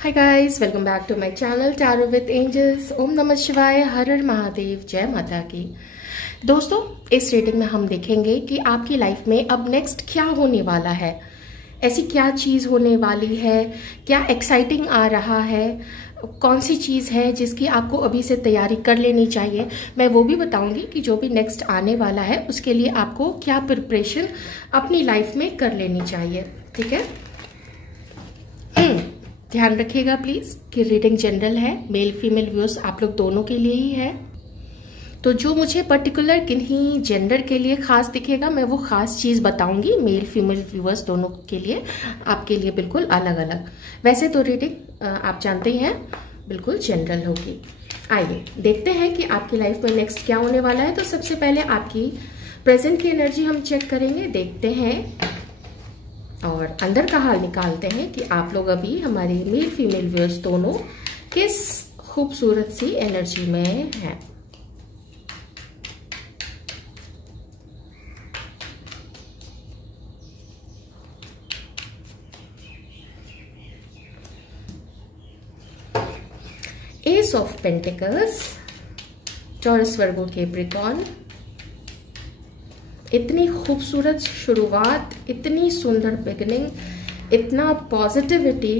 Hi guys, welcome back to my channel tarot with angels. ओम नमः शिवाय, हर हर महादेव, जय माता की। दोस्तों, इस रीडिंग में हम देखेंगे कि आपकी लाइफ में अब नेक्स्ट क्या होने वाला है। ऐसी क्या चीज़ होने वाली है, क्या एक्साइटिंग आ रहा है, कौन सी चीज़ है जिसकी आपको अभी से तैयारी कर लेनी चाहिए। मैं वो भी बताऊंगी कि जो भी नेक्स्ट आने वाला है उसके लिए आपको क्या प्रिपरेशन अपनी लाइफ में कर लेनी चाहिए। ठीक है, ध्यान रखिएगा प्लीज कि रीडिंग जनरल है, मेल फीमेल व्यूअर्स आप लोग दोनों के लिए ही है। तो जो मुझे पर्टिकुलर किन्हीं जेंडर के लिए खास दिखेगा, मैं वो खास चीज बताऊंगी। मेल फीमेल व्यूअर्स दोनों के लिए, आपके लिए बिल्कुल अलग अलग। वैसे तो रीडिंग आप जानते हैं बिल्कुल जनरल होगी। आइए देखते हैं कि आपकी लाइफ में नेक्स्ट क्या होने वाला है। तो सबसे पहले आपकी प्रेजेंट की एनर्जी हम चेक करेंगे, देखते हैं और अंदर का हाल निकालते हैं कि आप लोग अभी हमारे मेल फीमेल व्यूअर्स दोनों किस खूबसूरत सी एनर्जी में हैं। S of pentacles, Taurus Virgo Capricorn. इतनी खूबसूरत शुरुआत, इतनी सुंदर बिगिनिंग, इतना पॉजिटिविटी,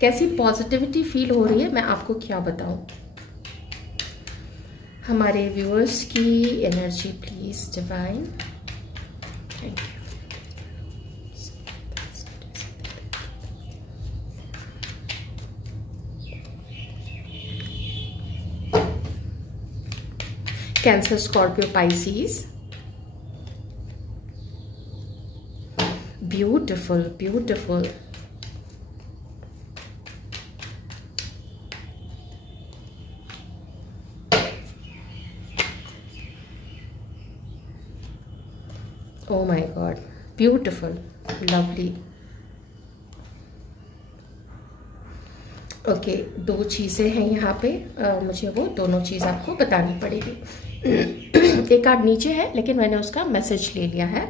कैसी पॉजिटिविटी फील हो रही है मैं आपको क्या बताऊं। हमारे व्यूअर्स की energy please divine. Thank you. Cancer, Scorpio, Pisces. Beautiful beautiful. Oh my God, beautiful, lovely. Okay, दो चीजें हैं यहाँ पे, मुझे वो दोनों चीज आपको बतानी पड़ेगी। एक कार्ड नीचे है लेकिन मैंने उसका मैसेज ले लिया है।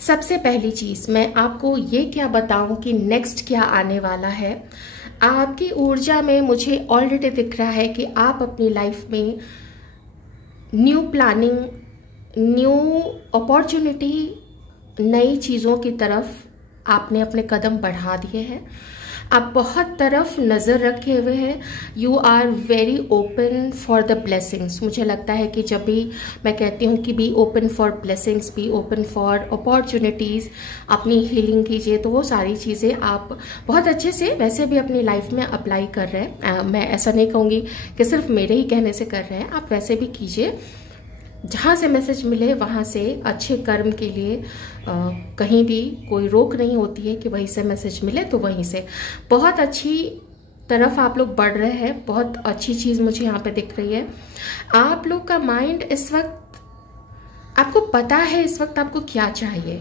सबसे पहली चीज मैं आपको ये क्या बताऊं कि नेक्स्ट क्या आने वाला है। आपकी ऊर्जा में मुझे ऑलरेडी दिख रहा है कि आप अपनी लाइफ में न्यू प्लानिंग, न्यू अपॉर्चुनिटी, नई चीजों की तरफ आपने अपने कदम बढ़ा दिए हैं। आप बहुत तरफ नजर रखे हुए हैं। You are very open for the blessings. मुझे लगता है कि जब भी मैं कहती हूँ कि be open for blessings, be open for opportunities, अपनी हीलिंग कीजिए, तो वो सारी चीज़ें आप बहुत अच्छे से वैसे भी अपनी लाइफ में अप्लाई कर रहे हैं। मैं ऐसा नहीं कहूँगी कि सिर्फ मेरे ही कहने से कर रहे हैं, आप वैसे भी कीजिए। जहाँ से मैसेज मिले वहाँ से अच्छे कर्म के लिए कहीं भी कोई रोक नहीं होती है कि वहीं से मैसेज मिले तो वहीं से। बहुत अच्छी तरफ आप लोग बढ़ रहे हैं, बहुत अच्छी चीज़ मुझे यहाँ पे दिख रही है। आप लोग का माइंड इस वक्त, आपको पता है इस वक्त आपको क्या चाहिए।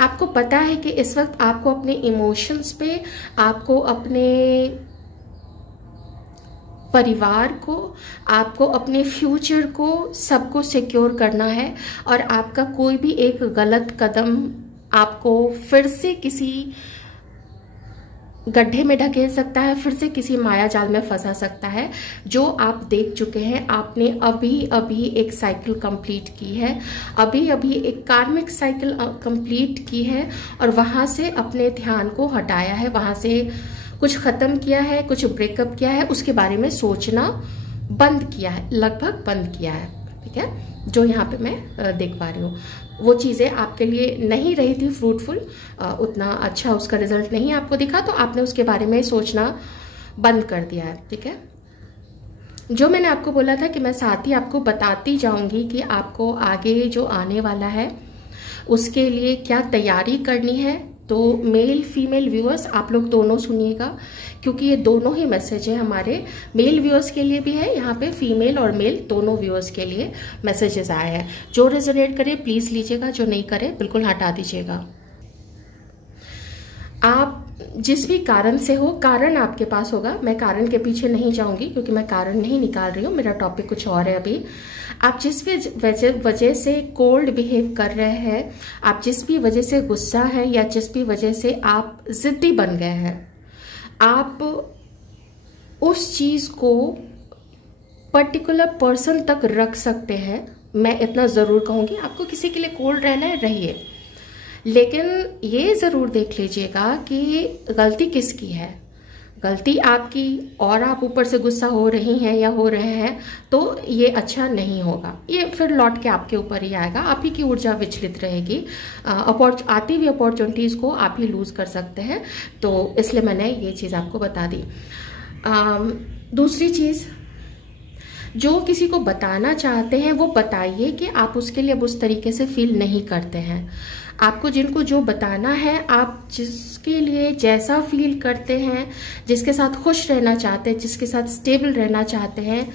आपको पता है कि इस वक्त आपको अपने इमोशंस पे, आपको अपने परिवार को, आपको अपने फ्यूचर को, सबको सिक्योर करना है। और आपका कोई भी एक गलत कदम आपको फिर से किसी गड्ढे में ढकेल सकता है, फिर से किसी माया जाल में फंसा सकता है। जो आप देख चुके हैं, आपने अभी अभी एक साइकिल कंप्लीट की है, अभी अभी एक कार्मिक साइकिल कंप्लीट की है और वहां से अपने ध्यान को हटाया है, वहां से कुछ खत्म किया है, कुछ ब्रेकअप किया है, उसके बारे में सोचना बंद किया है, लगभग बंद किया है। ठीक है, जो यहाँ पे मैं देख पा रही हूँ वो चीज़ें आपके लिए नहीं रही थी फ्रूटफुल, उतना अच्छा उसका रिजल्ट नहीं आपको दिखा, तो आपने उसके बारे में सोचना बंद कर दिया है। ठीक है, जो मैंने आपको बोला था कि मैं साथ ही आपको बताती जाऊंगी कि आपको आगे जो आने वाला है उसके लिए क्या तैयारी करनी है। तो मेल फीमेल व्यूअर्स आप लोग दोनों सुनिएगा, क्योंकि ये दोनों ही मैसेज है हमारे मेल व्यूअर्स के लिए भी है, यहाँ पे फीमेल और मेल दोनों व्यूअर्स के लिए मैसेजेस आए हैं। जो रेजोनेट करे प्लीज लीजिएगा, जो नहीं करे बिल्कुल हटा दीजिएगा। आप जिस भी कारण से हो, कारण आपके पास होगा, मैं कारण के पीछे नहीं जाऊंगी क्योंकि मैं कारण नहीं निकाल रही हूँ, मेरा टॉपिक कुछ और है। अभी आप जिस भी वजह से कोल्ड बिहेव कर रहे हैं, आप जिस भी वजह से गुस्सा है, या जिस भी वजह से आप जिद्दी बन गए हैं, आप उस चीज को पर्टिकुलर पर्सन तक रख सकते हैं। मैं इतना जरूर कहूंगी, आपको किसी के लिए कोल्ड रहना है रहिए, लेकिन ये जरूर देख लीजिएगा कि गलती किसकी है। गलती आपकी और आप ऊपर से गुस्सा हो रही हैं या हो रहे हैं, तो ये अच्छा नहीं होगा। ये फिर लौट के आपके ऊपर ही आएगा, आप ही की ऊर्जा विचलित रहेगी, आती हुई अपॉर्चुनिटीज को आप ही लूज कर सकते हैं। तो इसलिए मैंने ये चीज आपको बता दी। दूसरी चीज, जो किसी को बताना चाहते हैं वो बताइए कि आप उसके लिए अब उस तरीके से फील नहीं करते हैं। आपको जिनको जो बताना है, आप जिसके लिए जैसा फील करते हैं, जिसके साथ खुश रहना चाहते हैं, जिसके साथ स्टेबल रहना चाहते हैं,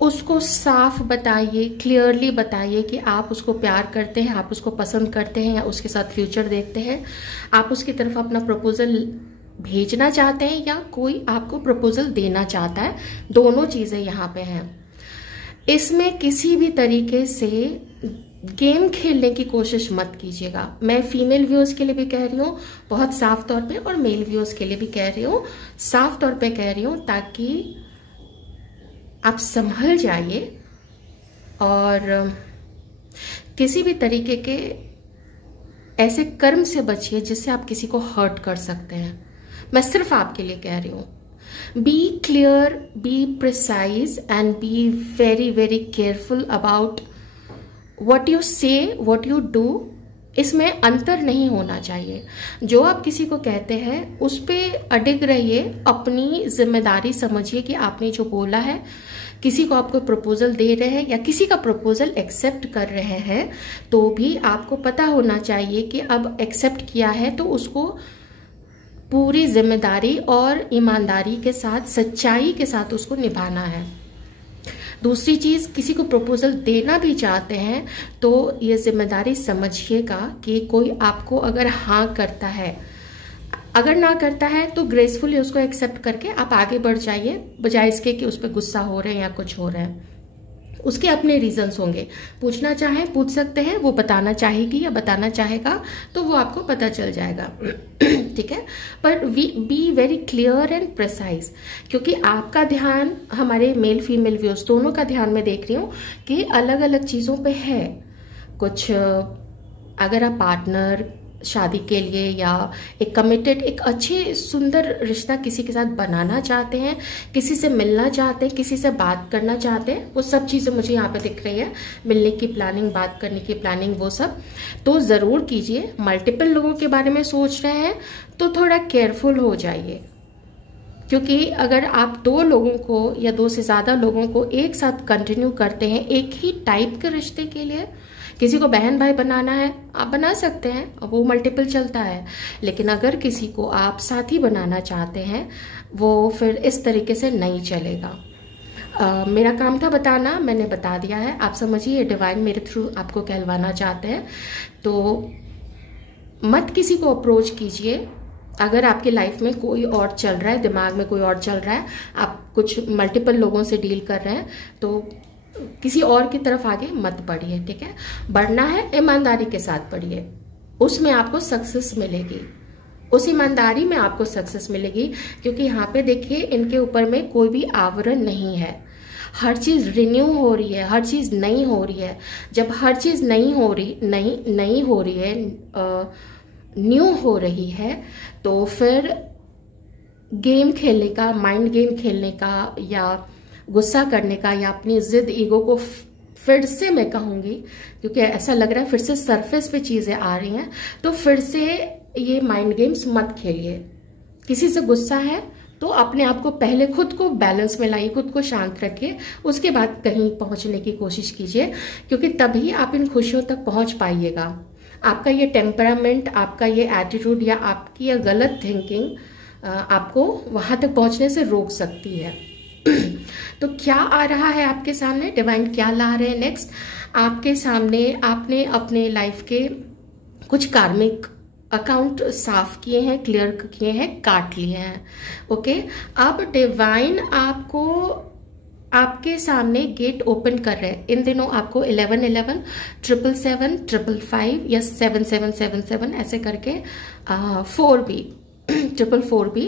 उसको साफ बताइए, क्लियरली बताइए कि आप उसको प्यार करते हैं, आप उसको पसंद करते हैं, या उसके साथ फ्यूचर देखते हैं। आप उसकी तरफ अपना प्रपोजल भेजना चाहते हैं, या कोई आपको प्रपोजल देना चाहता है। दोनों चीजें यहाँ पे हैं। इसमें किसी भी तरीके से गेम खेलने की कोशिश मत कीजिएगा। मैं फीमेल व्यूअर्स के लिए भी कह रही हूँ बहुत साफ तौर पे, और मेल व्यूअर्स के लिए भी कह रही हूँ साफ तौर पे कह रही हूँ, ताकि आप संभल जाइए और किसी भी तरीके के ऐसे कर्म से बचिए जिससे आप किसी को हर्ट कर सकते हैं। मैं सिर्फ आपके लिए कह रही हूँ, be clear, be precise and be very very careful about what you say, what you do. इसमें अंतर नहीं होना चाहिए। जो आप किसी को कहते हैं उस पर अडिग रहिए, अपनी जिम्मेदारी समझिए कि आपने जो बोला है। किसी को आपको प्रपोजल दे रहे हैं या किसी का प्रपोजल एक्सेप्ट कर रहे हैं, तो भी आपको पता होना चाहिए कि अब एक्सेप्ट किया है तो उसको पूरी जिम्मेदारी और ईमानदारी के साथ, सच्चाई के साथ उसको निभाना है। दूसरी चीज, किसी को प्रपोजल देना भी चाहते हैं तो ये जिम्मेदारी समझिएगा कि कोई आपको अगर हाँ करता है, अगर ना करता है तो ग्रेसफुली उसको एक्सेप्ट करके आप आगे बढ़ जाइए, बजाय इसके कि उस पर गुस्सा हो रहे हैं या कुछ हो रहा है। उसके अपने रीजंस होंगे, पूछना चाहें पूछ सकते हैं, वो बताना चाहेगी या बताना चाहेगा तो वो आपको पता चल जाएगा। ठीक है, पर be very clear and precise, क्योंकि आपका ध्यान, हमारे मेल फीमेल व्यूअर्स दोनों का ध्यान मैं देख रही हूँ कि अलग अलग चीज़ों पे है। कुछ अगर आप पार्टनर, शादी के लिए या एक कमिटेड, एक अच्छे सुंदर रिश्ता किसी के साथ बनाना चाहते हैं, किसी से मिलना चाहते हैं, किसी से बात करना चाहते हैं, वो सब चीज़ें मुझे यहाँ पे दिख रही है। मिलने की प्लानिंग, बात करने की प्लानिंग, वो सब तो ज़रूर कीजिए। मल्टीपल लोगों के बारे में सोच रहे हैं तो थोड़ा केयरफुल हो जाइए, क्योंकि अगर आप दो लोगों को या दो से ज़्यादा लोगों को एक साथ कंटिन्यू करते हैं एक ही टाइप के रिश्ते के लिए, किसी को बहन भाई बनाना है आप बना सकते हैं, वो मल्टीपल चलता है, लेकिन अगर किसी को आप साथी बनाना चाहते हैं वो फिर इस तरीके से नहीं चलेगा। मेरा काम था बताना, मैंने बता दिया है। आप समझिए डिवाइन मेरे थ्रू आपको कहलवाना चाहते हैं, तो मत किसी को अप्रोच कीजिए। अगर आपकी लाइफ में कोई और चल रहा है, दिमाग में कोई और चल रहा है, आप कुछ मल्टीपल लोगों से डील कर रहे हैं, तो किसी और की तरफ आगे मत बढ़िए। ठीक है, बढ़ना है ईमानदारी के साथ बढ़िए, उसमें आपको सक्सेस मिलेगी, उस ईमानदारी में आपको सक्सेस मिलेगी। क्योंकि यहाँ पे देखिए इनके ऊपर में कोई भी आवरण नहीं है, हर चीज रिन्यू हो रही है, हर चीज नई हो रही है। जब हर चीज नई हो रही है, न्यू हो रही है, तो फिर गेम खेलने का, माइंड गेम खेलने का या गुस्सा करने का या अपनी जिद, ईगो को फिर से मैं कहूंगी, क्योंकि ऐसा लग रहा है फिर से सरफेस पे चीजें आ रही हैं, तो फिर से ये माइंड गेम्स मत खेलिए। किसी से गुस्सा है तो अपने आप को पहले खुद को बैलेंस में लाइए, खुद को शांत रखिए, उसके बाद कहीं पहुंचने की कोशिश कीजिए, क्योंकि तभी आप इन खुशियों तक पहुंच पाइएगा। आपका ये टेम्परामेंट, आपका ये एटीट्यूड या आपकी ये गलत थिंकिंग आपको वहां तक पहुंचने से रोक सकती है। तो क्या आ रहा है आपके सामने, डिवाइन क्या ला रहे हैं नेक्स्ट आपके सामने? आपने अपने लाइफ के कुछ कार्मिक अकाउंट साफ किए हैं, क्लियर किए हैं, काट लिए हैं। ओके, अब डिवाइन आपको आपके सामने गेट ओपन कर रहे हैं। इन दिनों आपको 1111, 777, 555 या 7777 ऐसे करके 4 भी 444 भी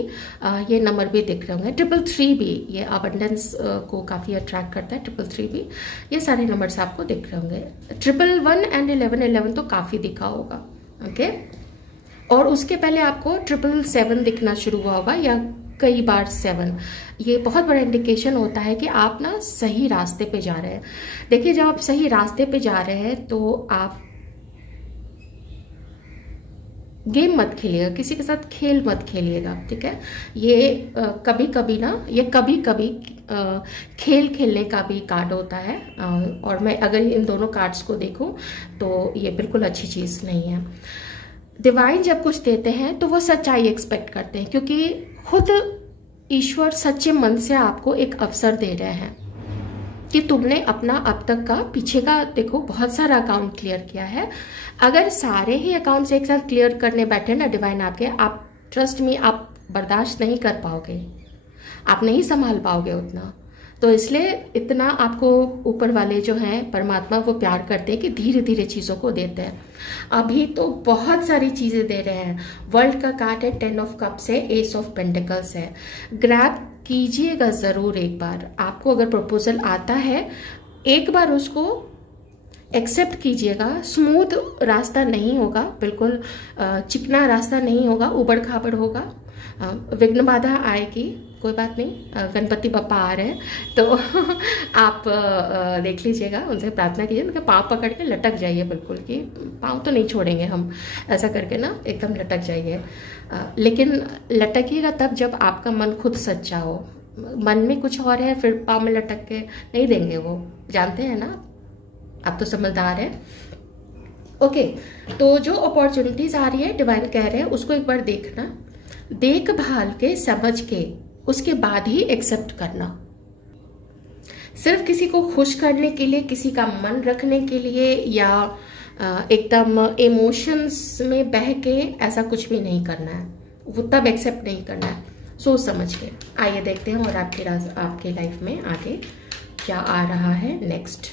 ये नंबर भी दिख रहे होंगे। 333 भी, ये अबंडेंस को काफ़ी अट्रैक्ट करता है। 333 भी, ये सारे नंबर्स आपको दिख रहे होंगे। 111 एंड 1111 तो काफ़ी दिखा होगा। ओके, और उसके पहले आपको 777 दिखना शुरू हुआ होगा या कई बार 7। ये बहुत बड़ा इंडिकेशन होता है कि आप ना सही रास्ते पे जा रहे हैं। देखिए, जब आप सही रास्ते पे जा रहे हैं तो आप गेम मत खेलिएगा, किसी के साथ खेल मत खेलिएगा, ठीक है। ये कभी कभी ना, ये कभी कभी खेल खेलने का भी कार्ड होता है। और मैं अगर इन दोनों कार्ड्स को देखूं तो ये बिल्कुल अच्छी चीज़ नहीं है। डिवाइन जब कुछ देते हैं तो वो सच्चाई एक्सपेक्ट करते हैं, क्योंकि खुद ईश्वर सच्चे मन से आपको एक अवसर दे रहे हैं कि तुमने अपना अब तक का पीछे का देखो बहुत सारा अकाउंट क्लियर किया है। अगर सारे ही अकाउंट्स एक साथ क्लियर करने बैठे ना डिवाइन आपके, आप ट्रस्ट मी, आप बर्दाश्त नहीं कर पाओगे, आप नहीं संभाल पाओगे उतना। तो इसलिए इतना आपको ऊपर वाले जो हैं परमात्मा वो प्यार करते हैं कि धीरे धीरे चीज़ों को देते हैं। अभी तो बहुत सारी चीज़ें दे रहे हैं। वर्ल्ड का कार्ड है 10 ऑफ कप्स है, एस ऑफ पेंटिकल्स है। ग्रैब कीजिएगा ज़रूर एक बार। आपको अगर प्रपोजल आता है एक बार उसको एक्सेप्ट कीजिएगा। स्मूथ रास्ता नहीं होगा, बिल्कुल चिकना रास्ता नहीं होगा, उबड़ खाबड़ होगा, विघ्न बाधा आएगी, कोई बात नहीं। गणपति बप्पा आ रहे हैं तो आप देख लीजिएगा, उनसे प्रार्थना कीजिए, उनके पाँव पकड़ के लटक जाइए, बिल्कुल कि पाँव तो नहीं छोड़ेंगे हम, ऐसा करके ना एकदम लटक जाइए। लेकिन लटकिएगा तब जब आपका मन खुद सच्चा हो। मन में कुछ और है फिर पाँव में लटक के नहीं देंगे, वो जानते हैं ना, आप तो समझदार हैं। ओके, तो जो अपॉर्चुनिटीज आ रही है डिवाइन कह रहे हैं उसको एक बार देखना, देखभाल के, समझ के, उसके बाद ही एक्सेप्ट करना। सिर्फ किसी को खुश करने के लिए, किसी का मन रखने के लिए या एकदम इमोशंस में बह के ऐसा कुछ भी नहीं करना है, वो तब एक्सेप्ट नहीं करना है, सोच समझ के। आइए देखते हैं और आपके लाइफ में आगे क्या आ रहा है नेक्स्ट।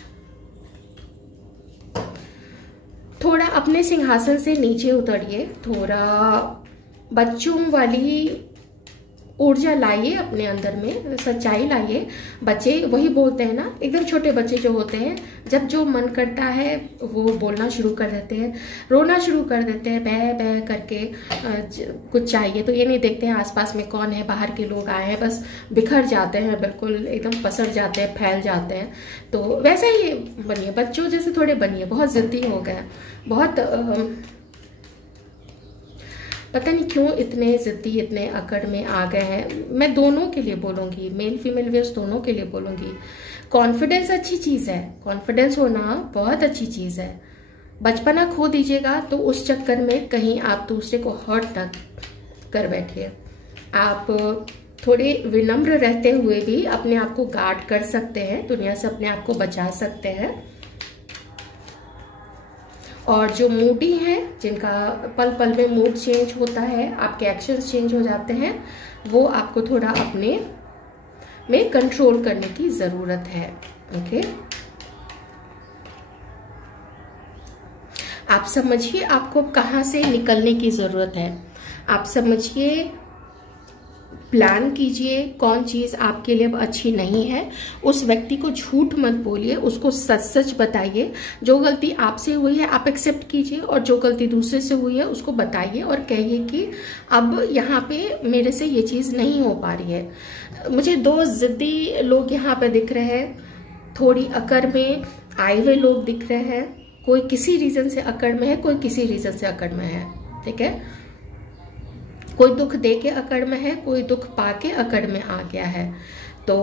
थोड़ा अपने सिंहासन से नीचे उतरिए, थोड़ा बच्चों वाली ऊर्जा लाइए अपने अंदर में, सच्चाई लाइए। बच्चे वही बोलते हैं ना, एकदम छोटे बच्चे जो होते हैं, जब जो मन करता है वो बोलना शुरू कर देते हैं, रोना शुरू कर देते हैं, बह बह करके कुछ चाहिए तो ये नहीं देखते हैं आसपास में कौन है, बाहर के लोग आए हैं, बस बिखर जाते हैं, बिल्कुल एकदम पसर जाते हैं, फैल जाते हैं। तो वैसा ही बनिए, बच्चों जैसे थोड़े बनिए। बहुत जिद्दी हो गए, बहुत पता नहीं क्यों इतने जिद्दी, इतने अकड़ में आ गए हैं। मैं दोनों के लिए बोलूँगी, मेल फीमेल वेव्स दोनों के लिए बोलूँगी। कॉन्फिडेंस अच्छी चीज़ है, कॉन्फिडेंस होना बहुत अच्छी चीज़ है। बचपना खो दीजिएगा तो उस चक्कर में कहीं आप दूसरे को हर्ट न कर बैठिए। आप थोड़े विनम्र रहते हुए भी अपने आप को गार्ड कर सकते हैं, दुनिया से अपने आप को बचा सकते हैं। और जो मूडी हैं, जिनका पल पल में मूड चेंज होता है, आपके एक्शंस चेंज हो जाते हैं, वो आपको थोड़ा अपने में कंट्रोल करने की ज़रूरत है। ओके, आप समझिए आपको कहाँ से निकलने की ज़रूरत है। आप समझिए, प्लान कीजिए कौन चीज़ आपके लिए अब अच्छी नहीं है। उस व्यक्ति को झूठ मत बोलिए, उसको सच सच बताइए। जो गलती आपसे हुई है आप एक्सेप्ट कीजिए, और जो गलती दूसरे से हुई है उसको बताइए और कहिए कि अब यहाँ पे मेरे से ये चीज़ नहीं हो पा रही है। मुझे 2 जिद्दी लोग यहाँ पे दिख रहे हैं, थोड़ी अकड़ में आए हुए लोग दिख रहे हैं। कोई किसी रीज़न से अकड़ में है, कोई किसी रीज़न से अकड़ में है, ठीक है। कोई दुख दे के अकड़ में है, कोई दुख पाके अकड़ में आ गया है। तो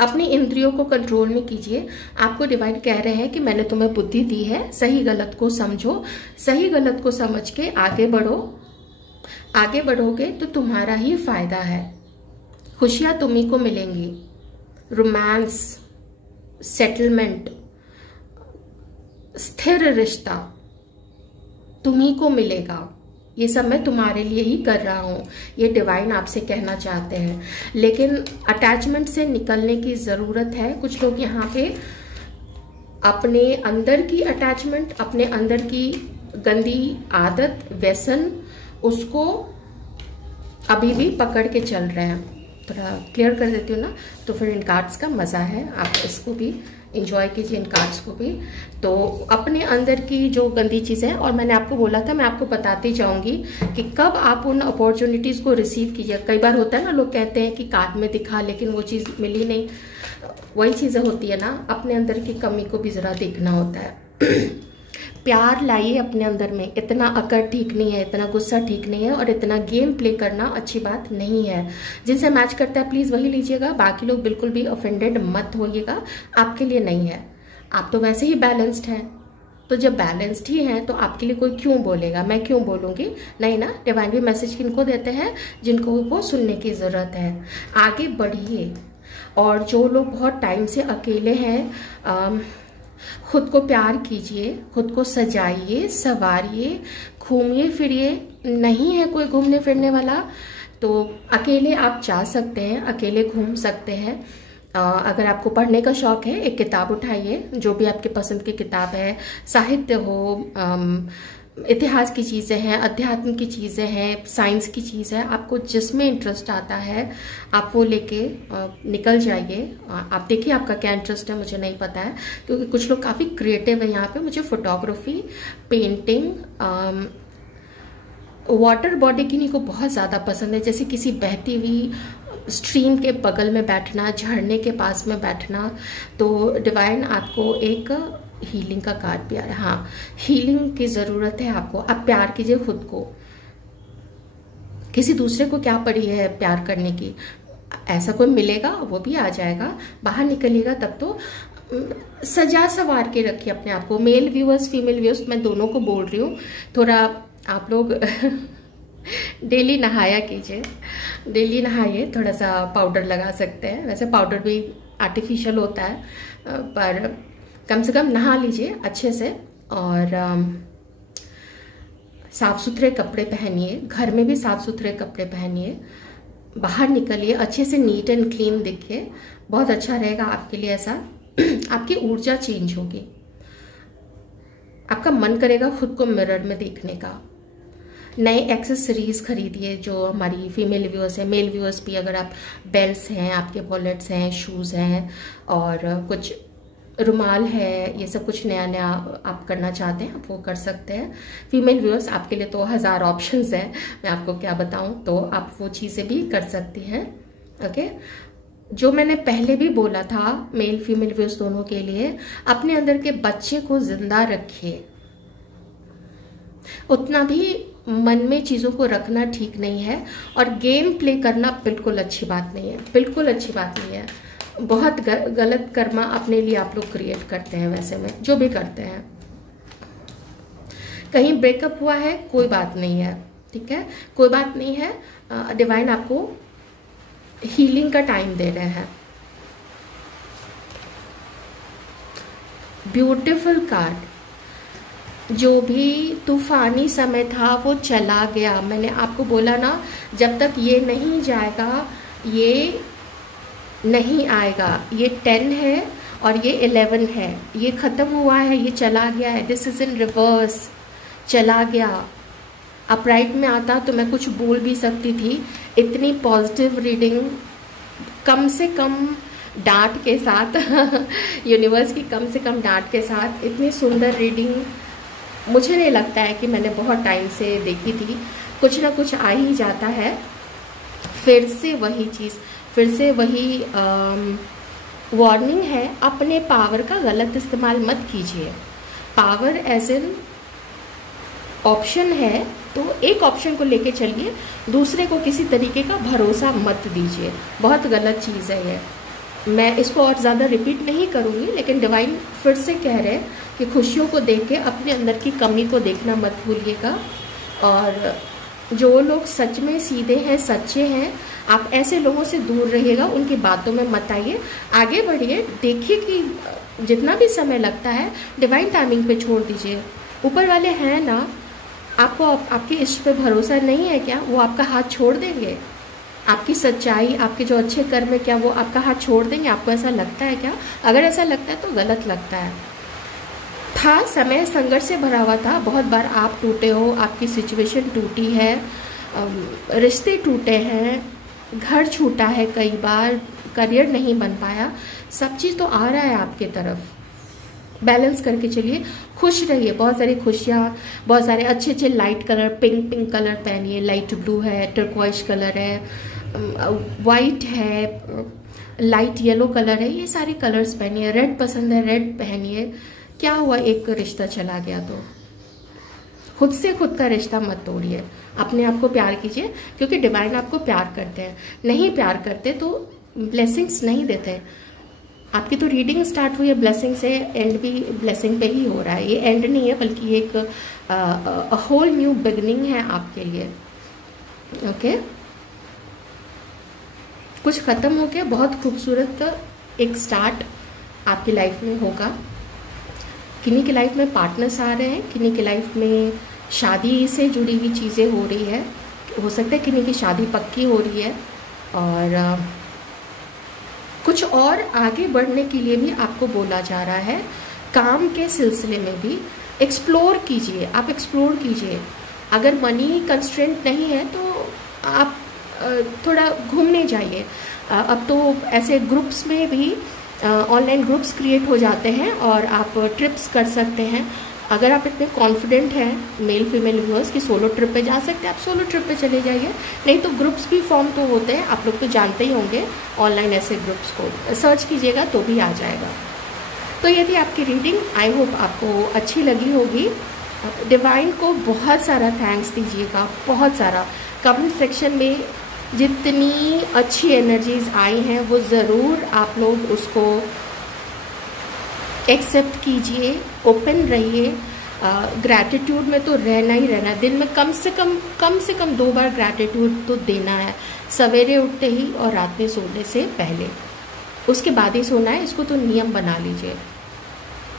अपनी इंद्रियों को कंट्रोल में कीजिए। आपको डिवाइन कह रहे हैं कि मैंने तुम्हें बुद्धि दी है, सही गलत को समझो, सही गलत को समझ के आगे बढ़ो। आगे बढ़ोगे तो तुम्हारा ही फायदा है, खुशियां तुम्ही को मिलेंगी, रोमांस, सेटलमेंट, स्थिर रिश्ता तुम्ही को मिलेगा। ये सब मैं तुम्हारे लिए ही कर रहा हूँ, ये डिवाइन आपसे कहना चाहते हैं। लेकिन अटैचमेंट से निकलने की ज़रूरत है। कुछ लोग यहाँ पे अपने अंदर की अटैचमेंट, अपने अंदर की गंदी आदत, व्यसन, उसको अभी भी पकड़ के चल रहे हैं। थोड़ा क्लियर कर देती हूँ ना, तो फिर इन कार्ड्स का मज़ा है, आप इसको भी इंजॉय कीजिए, इन कार्ड्स को भी। तो अपने अंदर की जो गंदी चीज़ें हैं, और मैंने आपको बोला था मैं आपको बताती जाऊंगी कि कब आप उन अपॉर्चुनिटीज़ को रिसीव कीजिए। कई बार होता है ना, लोग कहते हैं कि कार्ड में दिखा लेकिन वो चीज़ मिली नहीं। वही चीज़ें होती है ना, अपने अंदर की कमी को भी ज़रा देखना होता है। प्यार लाइए अपने अंदर में। इतना अकड़ ठीक नहीं है, इतना गुस्सा ठीक नहीं है, और इतना गेम प्ले करना अच्छी बात नहीं है। जिनसे मैच करता है प्लीज़ वही लीजिएगा, बाकी लोग बिल्कुल भी ऑफेंडेड मत होइएगा, आपके लिए नहीं है। आप तो वैसे ही बैलेंस्ड हैं, तो जब बैलेंस्ड ही हैं तो आपके लिए कोई क्यों बोलेगा, मैं क्यों बोलूँगी, नहीं ना। डिवाइन भी मैसेज किनको देते हैं, जिनको वो सुनने की ज़रूरत है। आगे बढ़िए। और जो लोग बहुत टाइम से अकेले हैं, खुद को प्यार कीजिए, खुद को सजाइए, संवारिए, घूमिए फिरिए। नहीं है कोई घूमने फिरने वाला तो अकेले आप जा सकते हैं, अकेले घूम सकते हैं। अगर आपको पढ़ने का शौक है, एक किताब उठाइए, जो भी आपके पसंद की किताब है, साहित्य हो, इतिहास की चीज़ें हैं, अध्यात्म की चीज़ें हैं, साइंस की चीज़ है, आपको जिसमें इंटरेस्ट आता है आप वो लेके निकल जाइए। आप देखिए आपका क्या इंटरेस्ट है, मुझे नहीं पता है, क्योंकि कुछ लोग काफ़ी क्रिएटिव है यहाँ पे। मुझे फोटोग्राफी, पेंटिंग, वाटर बॉडी की को बहुत ज़्यादा पसंद है, जैसे किसी बहती हुई स्ट्रीम के बगल में बैठना, झरने के पास में बैठना। तो डिवाइन आपको एक हीलिंग का कार्ड भी आ रहा है। हाँ, हीलिंग की ज़रूरत है आपको। आप प्यार कीजिए खुद को, किसी दूसरे को क्या पड़ी है प्यार करने की। ऐसा कोई मिलेगा वो भी आ जाएगा, बाहर निकलिएगा तब तो। सजा सवार के रखिए अपने आप को। मेल व्यूअर्स, फीमेल व्यूअर्स, मैं दोनों को बोल रही हूँ। थोड़ा आप लोग डेली नहाया कीजिए, डेली नहाइए, थोड़ा सा पाउडर लगा सकते हैं। वैसे पाउडर भी आर्टिफिशियल होता है, पर कम से कम नहा लीजिए अच्छे से। और साफ सुथरे कपड़े पहनिए, घर में भी साफ सुथरे कपड़े पहनिए। बाहर निकलिए अच्छे से, नीट एंड क्लीन दिखिए, बहुत अच्छा रहेगा आपके लिए। ऐसा आपकी ऊर्जा चेंज होगी, आपका मन करेगा खुद को मिरर में देखने का। नए एक्सेसरीज खरीदिए, जो हमारी फीमेल व्यूअर्स हैं, मेल व्यूअर्स भी, अगर आप बेल्ट्स हैं, आपके वॉलेट्स हैं, शूज़ हैं, और कुछ रुमाल है, ये सब कुछ नया नया आप करना चाहते हैं, आप वो कर सकते हैं। फीमेल व्यूअर्स आपके लिए तो 1000 ऑप्शंस हैं, मैं आपको क्या बताऊं, तो आप वो चीज़ें भी कर सकती हैं। ओके, जो मैंने पहले भी बोला था मेल फीमेल व्यूअर्स दोनों के लिए, अपने अंदर के बच्चे को जिंदा रखिए। उतना भी मन में चीज़ों को रखना ठीक नहीं है, और गेम प्ले करना बिल्कुल अच्छी बात नहीं है, बिल्कुल अच्छी बात नहीं है। बहुत गलत कर्मा अपने लिए आप लोग क्रिएट करते हैं, वैसे में जो भी करते हैं। कहीं ब्रेकअप हुआ है, कोई बात नहीं है, ठीक है, कोई बात नहीं है। डिवाइन आपको हीलिंग का टाइम दे रहे हैं। Beautiful card. जो भी तूफानी समय था वो चला गया। मैंने आपको बोला ना, जब तक ये नहीं जाएगा ये नहीं आएगा। ये 10 है और ये 11 है, ये ख़त्म हुआ है, ये चला गया है। दिस इज़ इन रिवर्स, चला गया। अपराइट में आता तो मैं कुछ बोल भी सकती थी। इतनी पॉजिटिव रीडिंग, कम से कम डांट के साथ यूनिवर्स की कम से कम डांट के साथ इतनी सुंदर रीडिंग मुझे नहीं लगता है कि मैंने बहुत टाइम से देखी थी। कुछ ना कुछ आ ही जाता है। फिर से वही चीज़, फिर से वही वार्निंग है, अपने पावर का गलत इस्तेमाल मत कीजिए। पावर एज एन ऑप्शन है, तो एक ऑप्शन को लेके चलिए, दूसरे को किसी तरीके का भरोसा मत दीजिए। बहुत गलत चीज़ है ये। मैं इसको और ज़्यादा रिपीट नहीं करूँगी, लेकिन डिवाइन फिर से कह रहे हैं कि खुशियों को देख के अपने अंदर की कमी को देखना मत भूलिएगा। और जो लोग सच में सीधे हैं, सच्चे हैं, आप ऐसे लोगों से दूर रहिएगा, उनकी बातों में मत आइए। आगे बढ़िए, देखिए कि जितना भी समय लगता है डिवाइन टाइमिंग पे छोड़ दीजिए। ऊपर वाले हैं ना, आपको आपके इष्ट पे भरोसा नहीं है क्या? वो आपका हाथ छोड़ देंगे? आपकी सच्चाई, आपके जो अच्छे कर्म है, क्या वो आपका हाथ छोड़ देंगे? आपको ऐसा लगता है क्या? अगर ऐसा लगता है तो गलत लगता है। था समय संघर्ष से भरा हुआ था, बहुत बार आप टूटे हो, आपकी सिचुएशन टूटी है, रिश्ते टूटे हैं, घर छूटा है, कई बार करियर नहीं बन पाया, सब चीज़ तो आ रहा है आपके तरफ। बैलेंस करके चलिए, खुश रहिए, बहुत सारी खुशियाँ, बहुत सारे अच्छे अच्छे light colour, pink pink colour पहनिए, लाइट ब्लू है, टर्क्वाइज कलर है, वाइट है, लाइट येलो कलर है, ये सारे कलर्स पहनिए। रेड पसंद है, रेड पहनिए। क्या हुआ, एक रिश्ता चला गया तो खुद से खुद का रिश्ता मत तोड़िए, अपने आप को प्यार कीजिए, क्योंकि डिवाइन आपको प्यार करते हैं। नहीं प्यार करते तो ब्लेसिंग्स नहीं देते। आपकी तो रीडिंग स्टार्ट हुई है ब्लेसिंग से, एंड भी ब्लेसिंग पे ही हो रहा है। ये एंड नहीं है, बल्कि एक होल न्यू बिगनिंग है आपके लिए। ओके, कुछ खत्म हो गया, बहुत खूबसूरत एक स्टार्ट आपकी लाइफ में होगा। किन्हीं की लाइफ में पार्टनर्स आ रहे हैं, किन्हीं की लाइफ में शादी से जुड़ी हुई चीज़ें हो रही है, हो सकता है किन्हीं की शादी पक्की हो रही है, और कुछ और आगे बढ़ने के लिए भी आपको बोला जा रहा है। काम के सिलसिले में भी एक्सप्लोर कीजिए, आप एक्सप्लोर कीजिए। अगर मनी कंस्ट्रेंट नहीं है तो आप थोड़ा घूमने जाइए। अब तो ऐसे ग्रुप्स में भी ऑनलाइन ग्रुप्स क्रिएट हो जाते हैं और आप ट्रिप्स कर सकते हैं। अगर आप इतने कॉन्फिडेंट हैं मेल फीमेल व्यूअर्स कि सोलो ट्रिप पे जा सकते हैं, आप सोलो ट्रिप पे चले जाइए। नहीं तो ग्रुप्स भी फॉर्म तो होते हैं, आप लोग तो जानते ही होंगे, ऑनलाइन ऐसे ग्रुप्स को सर्च कीजिएगा तो भी आ जाएगा। तो ये थी आपकी रीडिंग, आई होप आपको अच्छी लगी होगी। डिवाइन को बहुत सारा थैंक्स दीजिएगा, बहुत सारा। कमेंट सेक्शन में जितनी अच्छी एनर्जीज आई हैं वो ज़रूर आप लोग उसको एक्सेप्ट कीजिए, ओपन रहिए। ग्रैटिट्यूड में तो रहना ही रहना है। दिन में कम से कम 2 बार ग्रैटिट्यूड तो देना है, सवेरे उठते ही और रात में सोने से पहले, उसके बाद ही सोना है। इसको तो नियम बना लीजिए।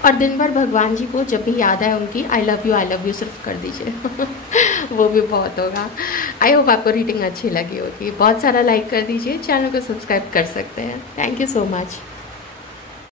और दिन भर भगवान जी को जब भी याद आए उनकी आई लव यू सिर्फ कर दीजिए वो भी बहुत होगा। आई होप आपको रीडिंग अच्छी लगी होगी। बहुत सारा लाइक कर दीजिए, चैनल को सब्सक्राइब कर सकते हैं। Thank you so much.